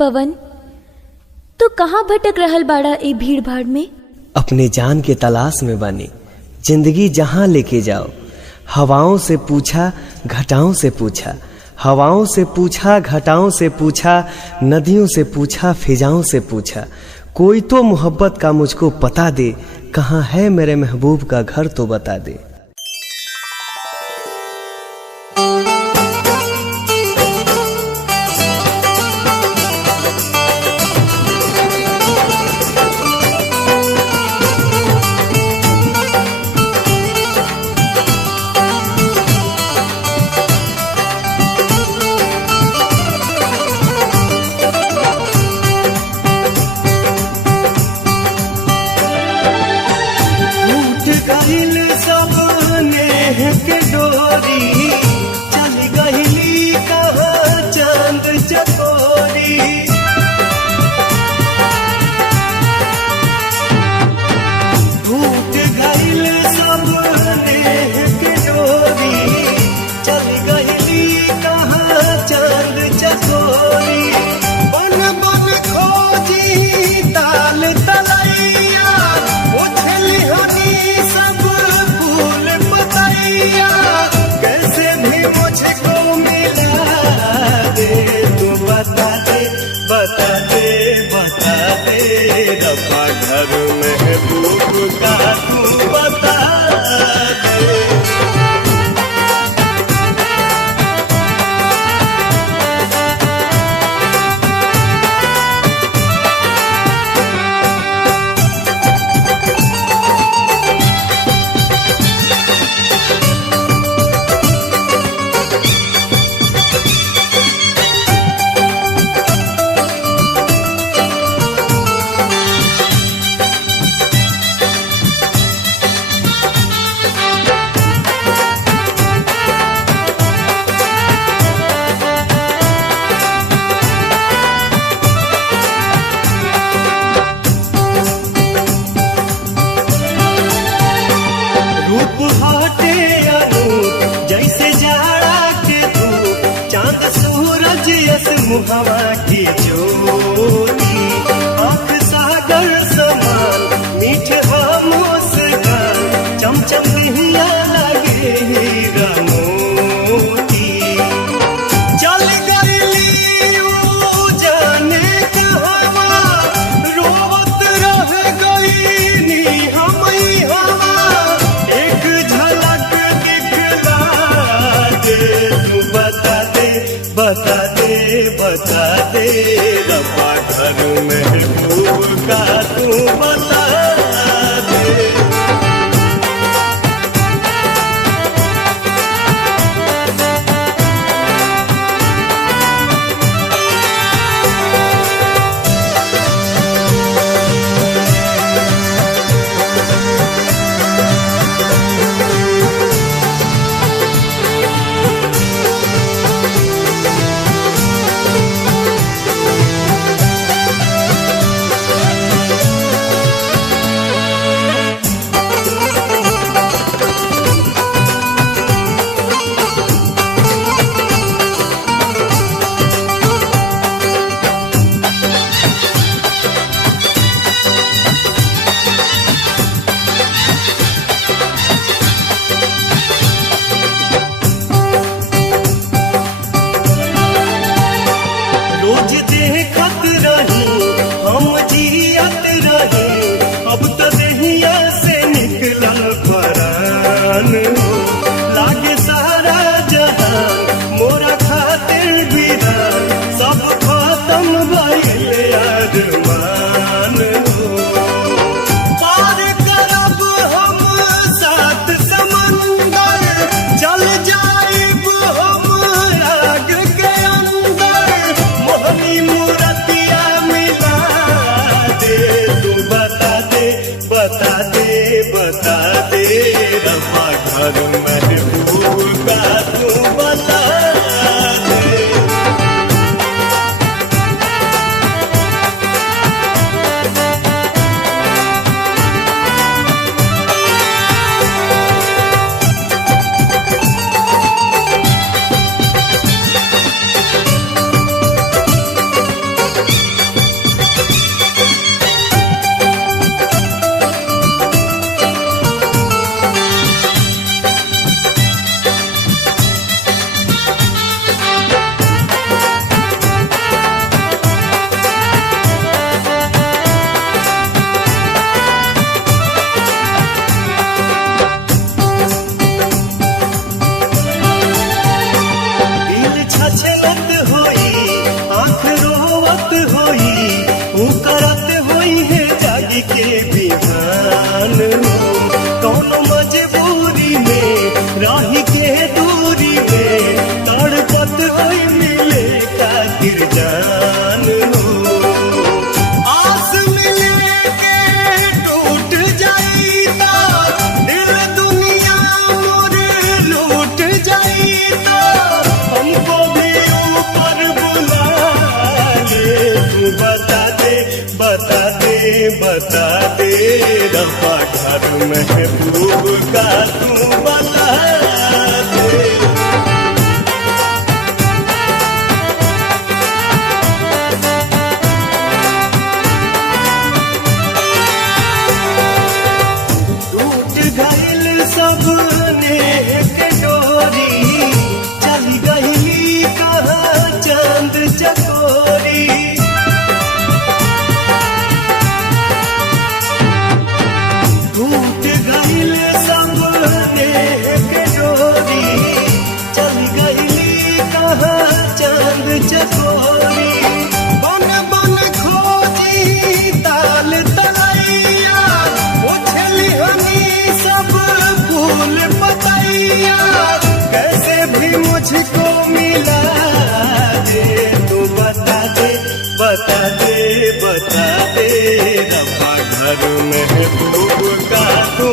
पवन, तू कहाँ भटक रहल बाड़ा ए भीड़ भाड़ में? अपने जान के तलाश में बानी, जिंदगी जहाँ लेके जाओ। हवाओं से पूछा, घटाओं से पूछा, हवाओं से पूछा, घटाओं से पूछा, नदियों से पूछा, फिजाओं से पूछा। कोई तो मोहब्बत का मुझको पता दे, कहाँ है मेरे महबूब का घर तो बता दे। के डोरी चल गईली कहाँ चांद चकोरी। टूट गईल सब नेह के डोरी चल गईली कहाँ चांद चकोरी। बन बन खोजी ताल तलैया उछली हनी सब फूल पतैया। कैसे भी मुझको मिला दे, तू बता दे बता दे बता दे। रब्बा घर महबूब का तू बता दे। मुहवा की ज्योति आँख सागर समान मीठ खामोश गान चमचम हिया लगे हीरा मोती। चल गईली ऊ जाने कहवा रोवत रह गईनी हमई हवा। एक झलक दिखला दे, तू बता दे बता दे बता दे। रब्बा घर महबूब का तू बता दे। अब तो दहिया से निकला परान लागे सारा जहान मोरा खातिर वीरान। सब खत्म भइल अरमान पार करब हम सात समंदर। चल जाइब हम आग के अंदर मोहनी जान हो। आस मिले के टूट जाईता, दिल दुनिया मोर लूट जाईता, हमको भी ऊपर बुला ले। तू बता दे बता दे बता दे, रब्बा घर महबूब का तू बता दे। टूट गइल सबने एक डोरी, चली गई कहाँ चांद चकोरी। टूट गइल सबने एक डोरी, चली गई कहाँ चांद चकोरी। बन बन खोजी ताल तलैया, उछली हनी सब फूल पतैया, कैसे भी मुझको मिला दे। तू बता दे बता दे बता दे, रब्बा घर महबूब का तू